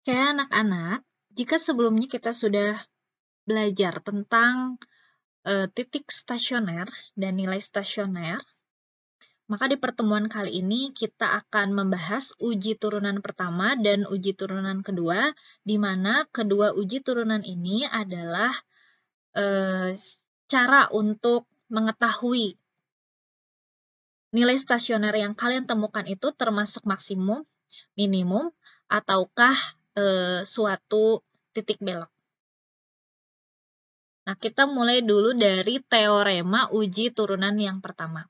Oke, anak-anak, jika sebelumnya kita sudah belajar tentang titik stasioner dan nilai stasioner, maka di pertemuan kali ini kita akan membahas uji turunan pertama dan uji turunan kedua, di mana kedua uji turunan ini adalah cara untuk mengetahui nilai stasioner yang kalian temukan itu termasuk maksimum, minimum, ataukah suatu titik belok. Nah, kita mulai dulu dari teorema uji turunan yang pertama.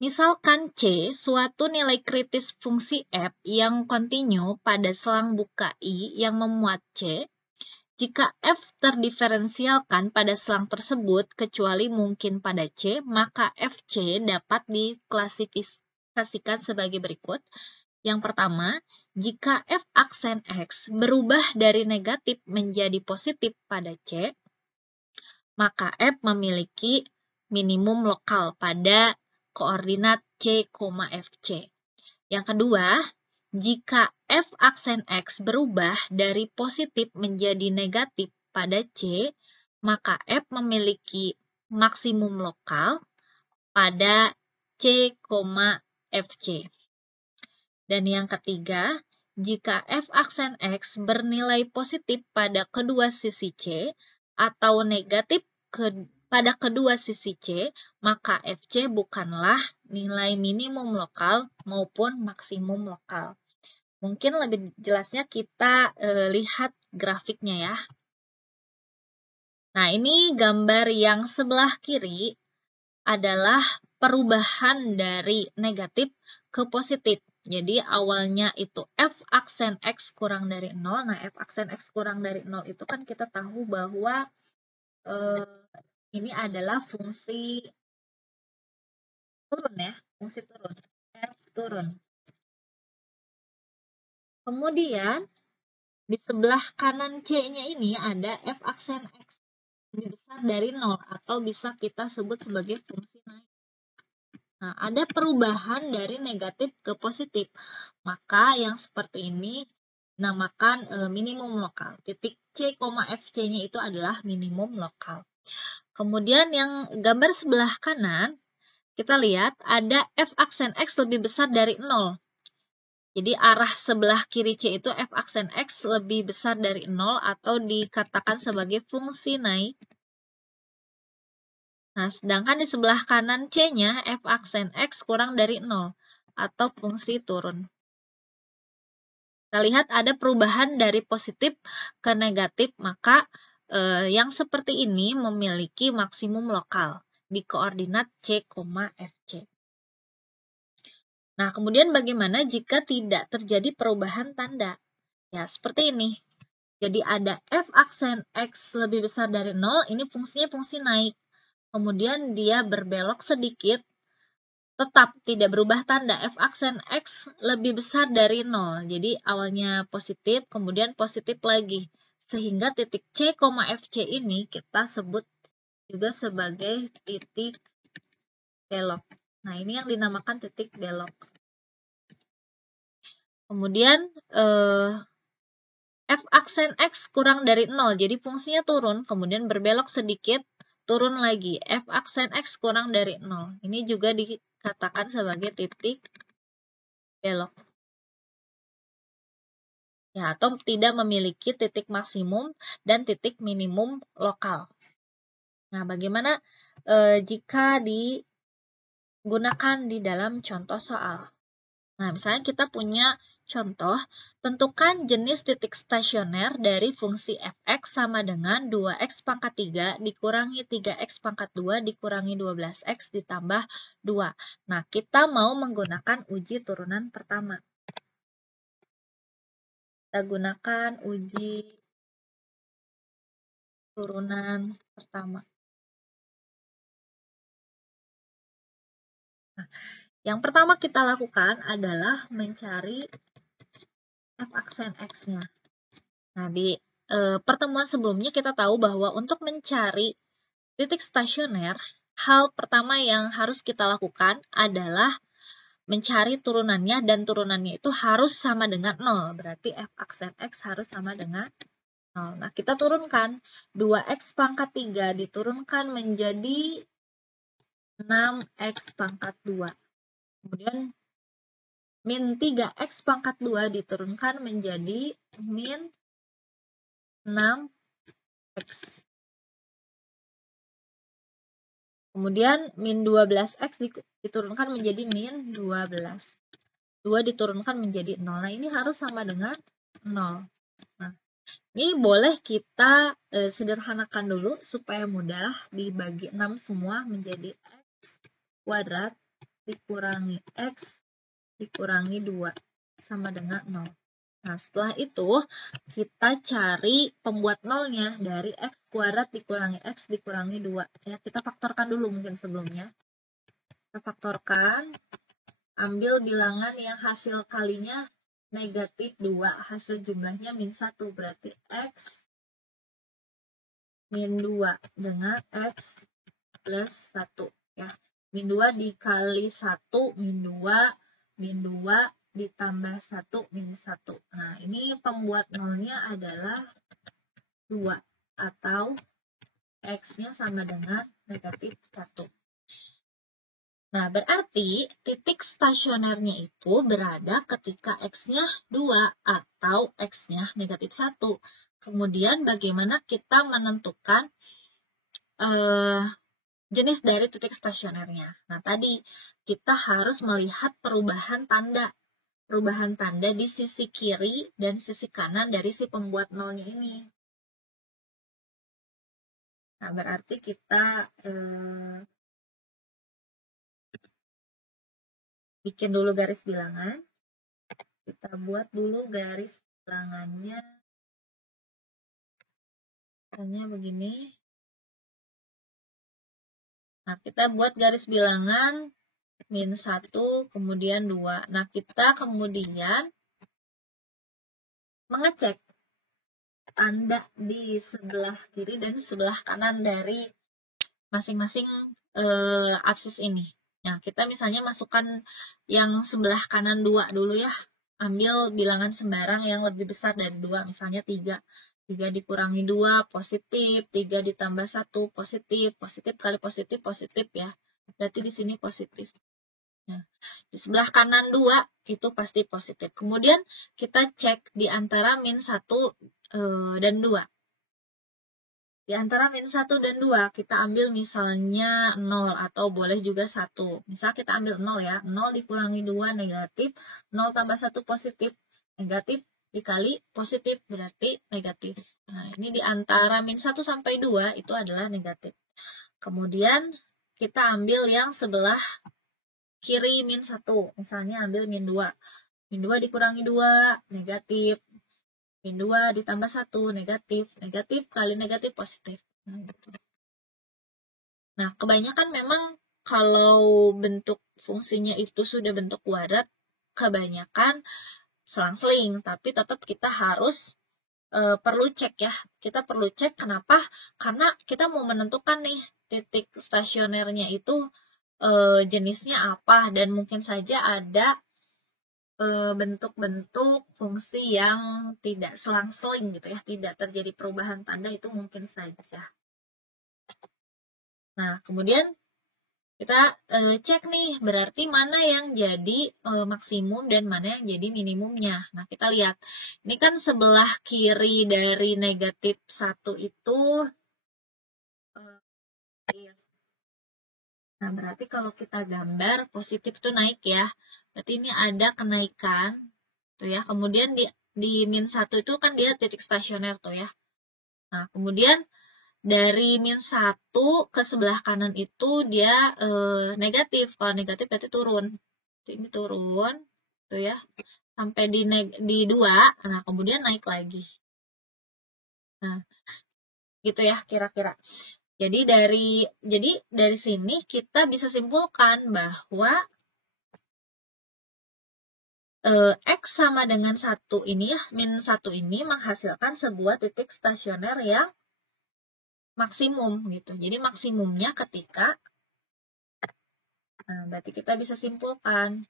Misalkan C, suatu nilai kritis fungsi f yang kontinu pada selang buka I yang memuat C, jika f terdiferensialkan pada selang tersebut kecuali mungkin pada C, maka fc dapat diklasifikasikan sebagai berikut. Yang pertama, jika f aksen X berubah dari negatif menjadi positif pada C, maka f memiliki minimum lokal pada koordinat C, Fc. Yang kedua, jika f aksen X berubah dari positif menjadi negatif pada C, maka f memiliki maksimum lokal pada C, Fc. Dan yang ketiga, jika f aksen X bernilai positif pada kedua sisi C atau negatif pada kedua sisi C, maka Fc bukanlah nilai minimum lokal maupun maksimum lokal. Mungkin lebih jelasnya kita lihat grafiknya ya. Nah, ini gambar yang sebelah kiri adalah perubahan dari negatif ke positif. Jadi awalnya itu f aksen X kurang dari 0. Nah, f aksen X kurang dari 0 itu kan kita tahu bahwa ini adalah fungsi turun ya, fungsi turun, f turun. Kemudian di sebelah kanan C-nya ini ada f aksen X lebih besar dari 0 atau bisa kita sebut sebagai fungsi naik. Nah, ada perubahan dari negatif ke positif. Maka yang seperti ini dinamakan minimum lokal. Titik C, Fc-nya itu adalah minimum lokal. Kemudian yang gambar sebelah kanan, kita lihat ada f aksen X lebih besar dari 0. Jadi arah sebelah kiri C itu f aksen X lebih besar dari 0 atau dikatakan sebagai fungsi naik. Nah, sedangkan di sebelah kanan C-nya f aksen X kurang dari 0 atau fungsi turun. Kita lihat ada perubahan dari positif ke negatif, maka yang seperti ini memiliki maksimum lokal di koordinat C, Fc. Nah, kemudian bagaimana jika tidak terjadi perubahan tanda? Ya, seperti ini. Jadi ada f aksen X lebih besar dari 0, ini fungsinya fungsi naik. Kemudian dia berbelok sedikit, tetap tidak berubah tanda. F aksen X lebih besar dari 0. Jadi awalnya positif, kemudian positif lagi. Sehingga titik C, Fc ini kita sebut juga sebagai titik belok. Nah, ini yang dinamakan titik belok. Kemudian f aksen X kurang dari 0, jadi fungsinya turun, kemudian berbelok sedikit, turun lagi. F aksen X kurang dari 0. Ini juga dikatakan sebagai titik belok. Ya, atau tidak memiliki titik maksimum dan titik minimum lokal. Nah, bagaimana jika digunakan di dalam contoh soal? Nah, misalnya kita punya contoh, tentukan jenis titik stasioner dari fungsi fx sama dengan 2x pangkat 3 dikurangi 3x pangkat 2 dikurangi 12x ditambah 2. Nah, kita mau menggunakan uji turunan pertama. Kita gunakan uji turunan pertama. Nah, yang pertama kita lakukan adalah mencari f aksen X-nya. Nah, di pertemuan sebelumnya kita tahu bahwa untuk mencari titik stasioner, hal pertama yang harus kita lakukan adalah mencari turunannya, dan turunannya itu harus sama dengan 0. Berarti f aksen x harus sama dengan 0. Nah, kita turunkan. 2x pangkat 3 diturunkan menjadi 6x pangkat 2. Kemudian min 3x pangkat 2 diturunkan menjadi min 6x. Kemudian min 12x diturunkan menjadi min 12. 2 diturunkan menjadi 0. Nah, ini harus sama dengan 0. Nah, ini boleh kita sederhanakan dulu supaya mudah. Dibagi 6 semua menjadi x kuadrat dikurangi x dikurangi 2 sama dengan 0. Nah, setelah itu kita cari pembuat nolnya dari x kuadrat dikurangi x dikurangi 2. Ya, kita faktorkan dulu mungkin sebelumnya. Kita faktorkan, ambil bilangan yang hasil kalinya negatif 2, hasil jumlahnya min 1, berarti x min 2 dengan x plus 1. Ya. Min 2 dikali 1, min 2 ditambah 1, min 1. Nah, ini pembuat nolnya adalah 2, atau x-nya sama dengan negatif 1. Nah, berarti titik stasionernya itu berada ketika x-nya 2 atau x-nya negatif 1. Kemudian bagaimana kita menentukan jenis dari titik stasionernya. Nah, tadi kita harus melihat perubahan tanda. Perubahan tanda di sisi kiri dan sisi kanan dari si pembuat nolnya ini. Nah, berarti kita bikin dulu garis bilangan. Kita buat dulu garis bilangannya. Hanya begini. Nah, kita buat garis bilangan min 1, kemudian 2. Nah, kita kemudian mengecek tanda di sebelah kiri dan sebelah kanan dari masing-masing absis ini. Nah, kita misalnya masukkan yang sebelah kanan 2 dulu ya. Ambil bilangan sembarang yang lebih besar dari 2, misalnya 3. 3 dikurangi 2, positif. 3 ditambah 1, positif. Positif kali positif, positif ya. Berarti di sini positif. Nah, di sebelah kanan 2 itu pasti positif. Kemudian kita cek di antara min 1 dan 2. Di antara min 1 dan 2, kita ambil misalnya 0 atau boleh juga 1. Misal kita ambil 0 ya. 0 dikurangi 2 negatif, 0 tambah 1 positif. Negatif dikali positif berarti negatif. Nah, ini di antara min 1 sampai 2 itu adalah negatif. Kemudian kita ambil yang sebelah kiri min 1. Misalnya ambil min 2. Min 2 dikurangi 2 negatif. Min 2 ditambah 1, negatif. Negatif kali negatif, positif. Nah, gitu. Nah, kebanyakan memang kalau bentuk fungsinya itu sudah bentuk kuadrat, kebanyakan selang-seling. Tapi tetap kita harus perlu cek ya. Kita perlu cek kenapa? Karena kita mau menentukan nih titik stasionernya itu jenisnya apa. Dan mungkin saja ada bentuk-bentuk fungsi yang tidak selang-seling gitu ya, tidak terjadi perubahan tanda, itu mungkin saja. Nah, kemudian kita cek nih, berarti mana yang jadi maksimum dan mana yang jadi minimumnya. Nah, kita lihat. Ini kan sebelah kiri dari negatif 1 itu. Nah, berarti kalau kita gambar, positif itu naik ya. Berarti ini ada kenaikan. Tuh ya. Kemudian di min 1 itu kan dia titik stasioner tuh ya. Nah, kemudian dari min 1 ke sebelah kanan itu dia negatif. Kalau negatif berarti turun. Ini turun. Tuh ya. Sampai di 2. Nah, kemudian naik lagi. Nah, gitu ya kira-kira. Jadi dari sini kita bisa simpulkan bahwa X sama dengan 1 ini ya, min 1 ini menghasilkan sebuah titik stasioner yang maksimum gitu. Jadi maksimumnya ketika, nah berarti kita bisa simpulkan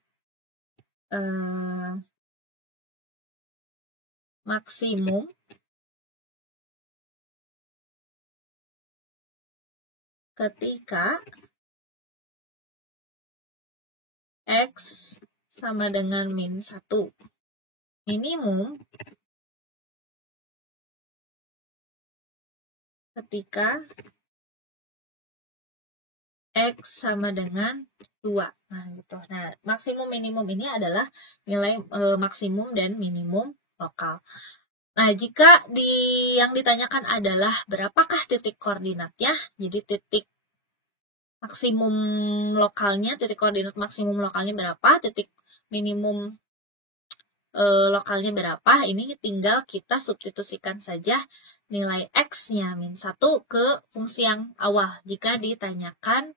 maksimum ketika X sama dengan min 1. Minimum ketika X sama dengan 2. Nah, gitu. Nah, maksimum minimum ini adalah nilai maksimum dan minimum lokal. Nah, jika yang ditanyakan adalah berapakah titik koordinatnya, jadi titik maksimum lokalnya, titik koordinat maksimum lokalnya berapa, titik minimum lokalnya berapa, ini tinggal kita substitusikan saja nilai X-nya min 1 ke fungsi yang awal jika ditanyakan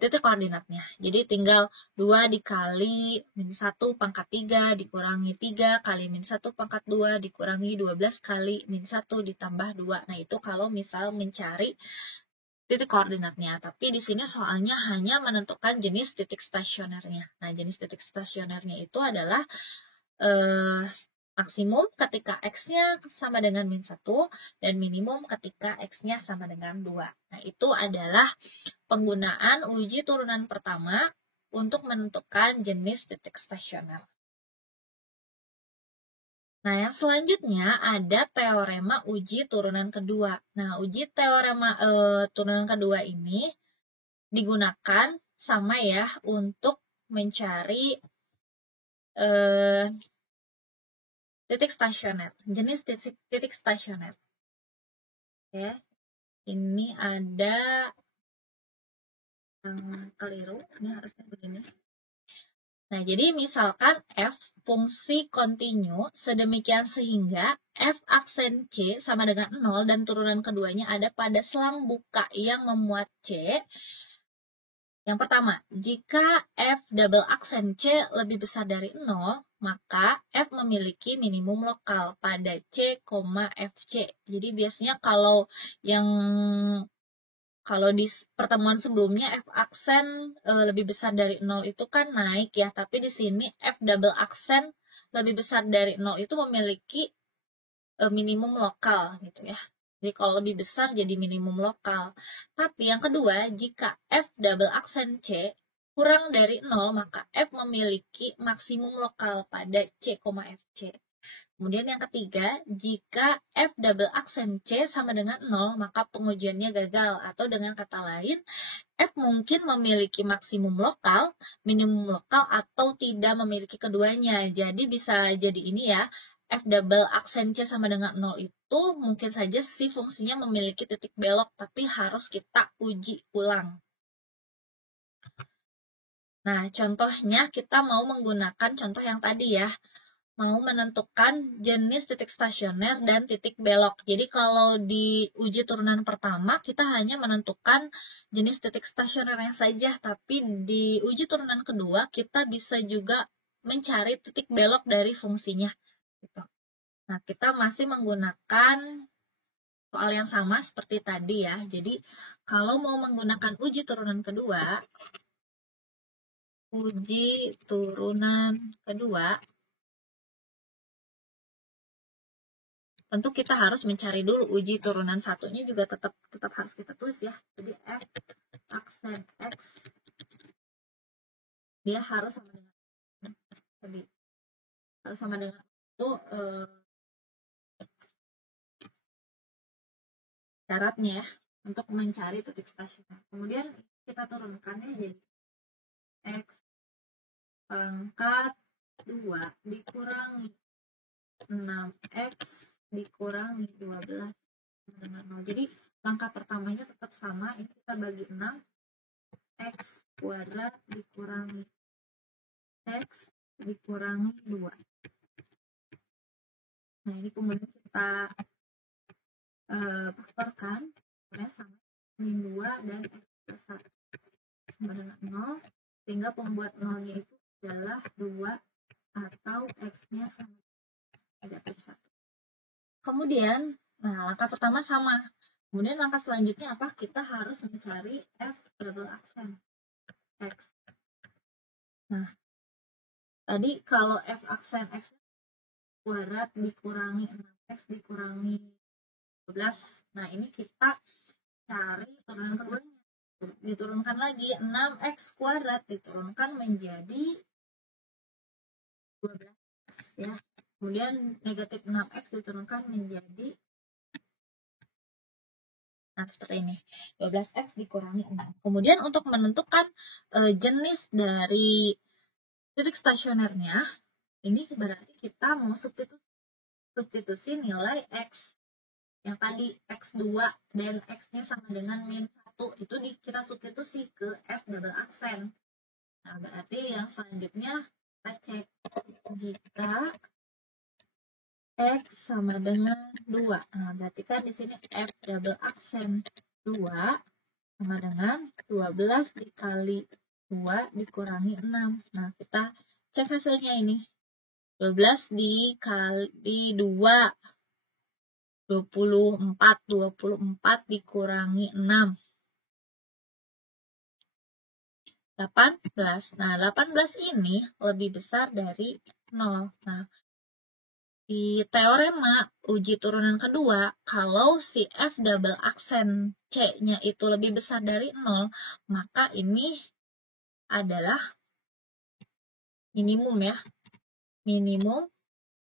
titik koordinatnya. Jadi tinggal 2 dikali min 1 pangkat 3 dikurangi 3 kali min 1 pangkat 2 dikurangi 12 kali min 1 ditambah 2. Nah, itu kalau misal mencari titik koordinatnya. Tapi di sini soalnya hanya menentukan jenis titik stasionernya. Nah, jenis titik stasionernya itu adalah maksimum ketika X-nya sama dengan min 1 dan minimum ketika X-nya sama dengan 2. Nah, itu adalah penggunaan uji turunan pertama untuk menentukan jenis titik stasioner. Nah, yang selanjutnya ada teorema uji turunan kedua. Nah, uji teorema turunan kedua ini digunakan sama ya untuk mencari titik stasioner, jenis titik stasioner. Oke, ini ada yang keliru, ini harusnya begini. Nah, jadi misalkan f fungsi kontinu sedemikian sehingga f aksen C sama dengan 0 dan turunan keduanya ada pada selang buka yang memuat C. Yang pertama, jika f double aksen C lebih besar dari 0, maka f memiliki minimum lokal pada C, FC. Jadi biasanya kalau di pertemuan sebelumnya f aksen lebih besar dari 0 itu kan naik ya, tapi di sini f double aksen lebih besar dari 0 itu memiliki minimum lokal gitu ya. Jadi kalau lebih besar jadi minimum lokal. Tapi yang kedua, jika f double aksen C kurang dari 0, maka f memiliki maksimum lokal pada C, FC. Kemudian yang ketiga, jika f double aksen C sama dengan 0, maka pengujiannya gagal. Atau dengan kata lain, f mungkin memiliki maksimum lokal, minimum lokal, atau tidak memiliki keduanya. Jadi bisa jadi ini ya, f double aksen C sama dengan 0 itu mungkin saja si fungsinya memiliki titik belok, tapi harus kita uji ulang. Nah, contohnya kita mau menggunakan contoh yang tadi ya, mau menentukan jenis titik stasioner dan titik belok. Jadi kalau di uji turunan pertama, kita hanya menentukan jenis titik stasionernya saja, tapi di uji turunan kedua, kita bisa juga mencari titik belok dari fungsinya. Gitu. Nah, kita masih menggunakan soal yang sama seperti tadi ya. Jadi, kalau mau menggunakan uji turunan kedua, tentu kita harus mencari dulu uji turunan satunya juga tetap harus kita tulis ya. Jadi f aksen X dia harus sama dengan tadi, harus sama dengan itu syaratnya ya untuk mencari titik stasioner. Kemudian kita turunkannya jadi X pangkat 2 dikurangi 6X dikurangi 12 dengan 0. Jadi langkah pertamanya tetap sama, ini kita bagi 6, X kuadrat dikurangi X dikurangi 2. Nah, ini kemudian kita faktorkan, sama min 2 dan X plus 1 sama dengan 0, sehingga pembuat 0-nya itu adalah 2 atau X-nya sama negatif 1. Kemudian, nah langkah pertama sama. Kemudian langkah selanjutnya apa? Kita harus mencari F double aksen X. Nah, Tadi kalau f aksen x kuadrat dikurangi 6x dikurangi 12. Nah, ini kita cari turunan keduanya. Diturunkan lagi 6x kuadrat diturunkan menjadi 12x ya. Kemudian negatif 6x diturunkan menjadi, nah seperti ini, 12x dikurangi 6. Kemudian untuk menentukan jenis dari titik stasionernya, ini berarti kita mau substitusi nilai x yang tadi x2 dan x-nya sama dengan min 1, itu kita substitusi ke f double aksen. Nah, berarti yang selanjutnya kita cek jika x sama dengan 2. Nah, berarti kan di sini f double aksen 2 sama dengan 12 dikali 2 dikurangi 6. Nah, kita cek hasilnya ini. 12 dikali 2. 24 dikurangi 6. 18. Nah, 18 ini lebih besar dari 0. Nah, di teorema uji turunan kedua, kalau si f double aksen C-nya itu lebih besar dari 0, maka ini adalah minimum ya. Minimum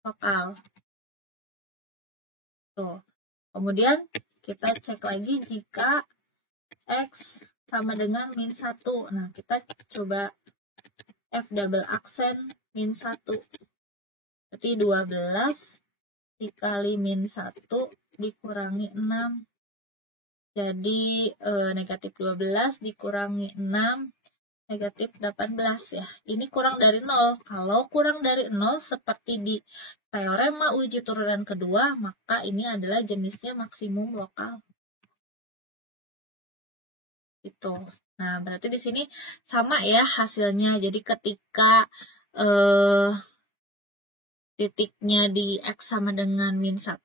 lokal. Tuh. Kemudian kita cek lagi jika x sama dengan min 1. Nah, kita coba f double aksen min 1. Berarti 12 dikali min 1 dikurangi 6. Jadi negatif 12 dikurangi 6, negatif 18 ya. Ini kurang dari 0. Kalau kurang dari 0 seperti di teorema uji turunan kedua, maka ini adalah jenisnya maksimum lokal. Itu. Nah, berarti di sini sama ya hasilnya. Jadi ketika titiknya di x sama dengan min 1,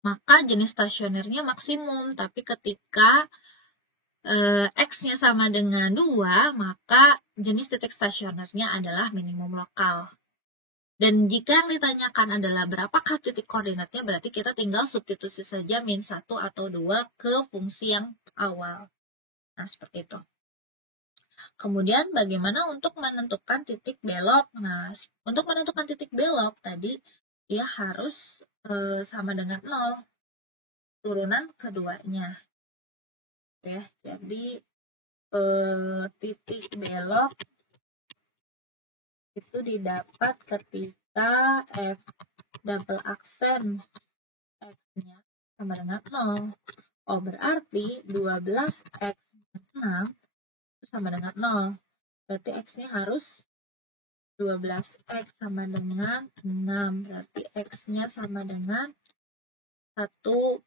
maka jenis stasionernya maksimum. Tapi ketika x-nya sama dengan 2, maka jenis titik stasionernya adalah minimum lokal. Dan jika yang ditanyakan adalah berapakah titik koordinatnya, berarti kita tinggal substitusi saja min 1 atau 2 ke fungsi yang awal. Nah, seperti itu. Kemudian bagaimana untuk menentukan titik belok? Nah, untuk menentukan titik belok tadi dia harus sama dengan 0 turunan keduanya. Ya, jadi titik belok itu didapat ketika f double aksen x-nya sama dengan 0. Oh, berarti 12x 6 sama dengan 0. Berarti x-nya harus 12x sama dengan 6. Berarti x-nya sama dengan 1/2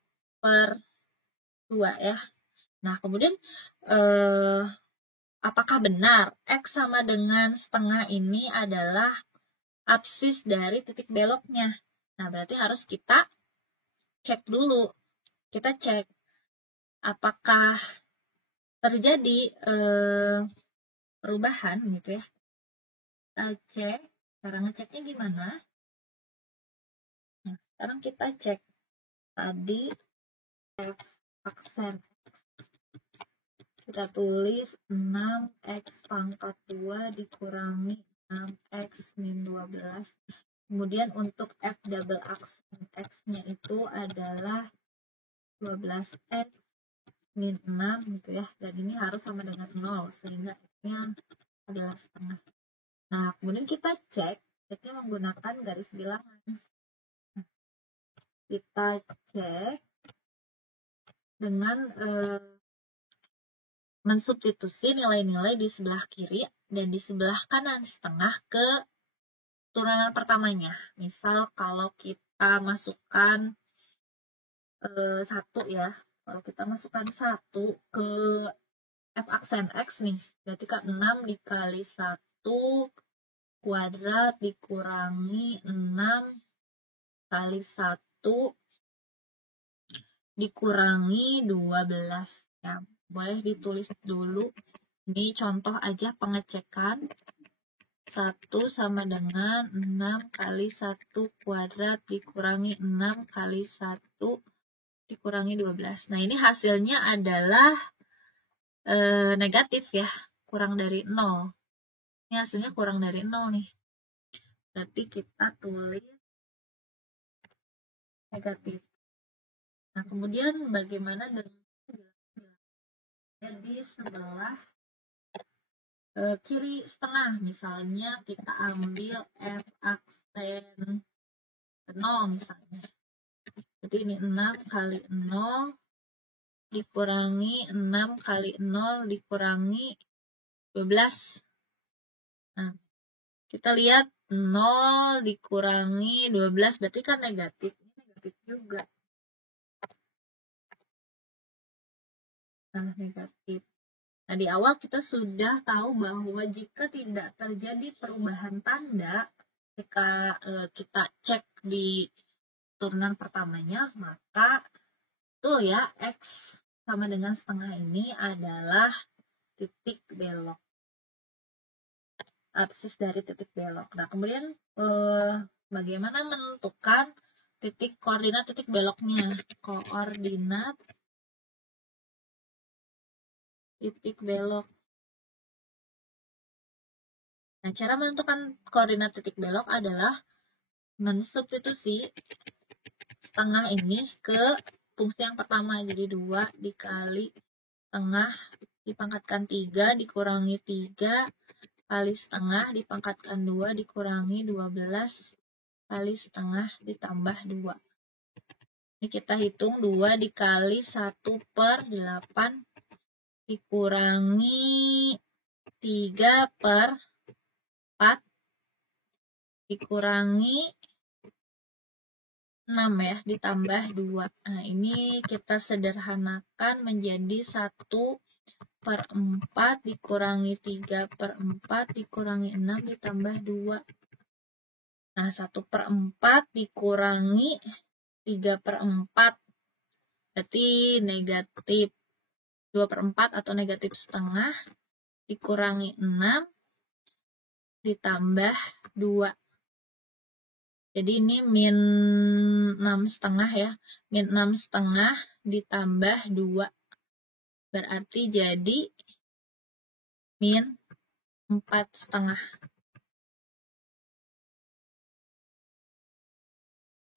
ya. Nah, kemudian apakah benar x sama dengan setengah ini adalah absis dari titik beloknya? Nah, berarti harus kita cek dulu. Kita cek apakah terjadi perubahan gitu ya. Kita cek, cara ngeceknya gimana? Nah, sekarang kita cek tadi f aksen kita tulis 6x pangkat 2 dikurangi 6x min 12. Kemudian untuk f double aksen x-nya itu adalah 12x min 6 gitu ya. Dan ini harus sama dengan 0 sehingga x-nya adalah setengah. Nah, kemudian kita ceknya menggunakan garis bilangan. Kita cek dengan mensubstitusi nilai-nilai di sebelah kiri dan di sebelah kanan setengah ke turunan pertamanya. Misal kalau kita masukkan 1 ya, kalau kita masukkan 1 ke f aksen x nih, berarti kan 6 dikali 1 kuadrat dikurangi 6 kali 1 dikurangi 12 ya. Boleh ditulis dulu. Ini contoh aja pengecekan. 1 sama dengan 6 kali 1 kuadrat dikurangi 6 kali 1 dikurangi 12. Nah, ini hasilnya adalah negatif ya, kurang dari 0. Ini hasilnya kurang dari 0 nih. Berarti kita tulis negatif. Nah, kemudian bagaimana dengan di sebelah kiri setengah? Misalnya kita ambil f aksen 0 misalnya. Jadi ini 6 kali 0 dikurangi 6 kali 0 dikurangi 12. Nah, kita lihat 0 dikurangi 12 berarti kan negatif. Ini negatif juga. Nah, negatif. Nah, di awal kita sudah tahu bahwa jika tidak terjadi perubahan tanda, jika kita cek di turunan pertamanya, maka tuh ya, X sama dengan setengah ini adalah titik belok. Absis dari titik belok. Nah, kemudian bagaimana menentukan koordinat titik beloknya? Koordinat titik belok. Nah, cara menentukan koordinat titik belok adalah mensubstitusi setengah ini ke fungsi yang pertama. Jadi 2 dikali setengah dipangkatkan 3 dikurangi 3 kali setengah dipangkatkan 2 dikurangi 12 kali setengah ditambah 2. Ini kita hitung 2 dikali 1/8 dikurangi 3/4 dikurangi 6 ya, ditambah 2. Nah, ini kita sederhanakan menjadi 1/4 dikurangi 3/4 dikurangi 6 ditambah 2. Nah, 1/4 dikurangi 3/4 berarti negatif 2/4 atau negatif setengah dikurangi 6 ditambah 2. Jadi ini min 6,5 ya. Min 6,5 ditambah 2. Berarti jadi min 4,5.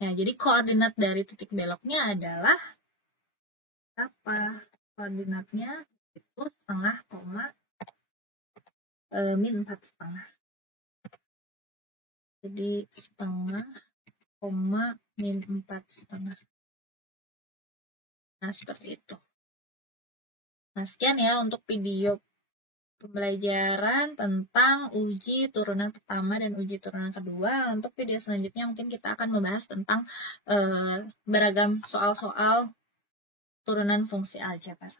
Nah, jadi koordinat dari titik beloknya adalah apa? Koordinatnya itu setengah koma min 4,5. Jadi setengah koma min 4,5. Nah, seperti itu. Nah, sekian ya untuk video pembelajaran tentang uji turunan pertama dan uji turunan kedua. Untuk video selanjutnya mungkin kita akan membahas tentang beragam soal-soal turunan fungsi aljabar.